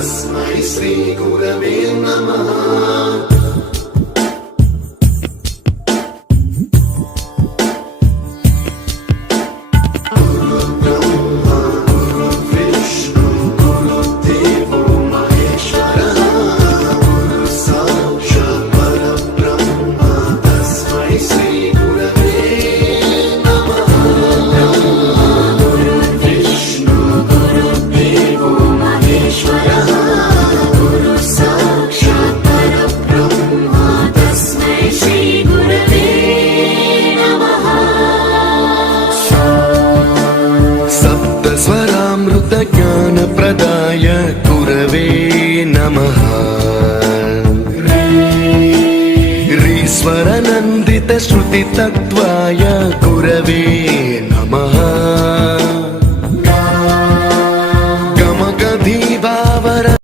श्री गुरवे नमः। स्वरामृत ज्ञान प्रदाय गुरवे नमः। रीश्वर नन्दित श्रुति तत्त्वाय गुरवे नमः।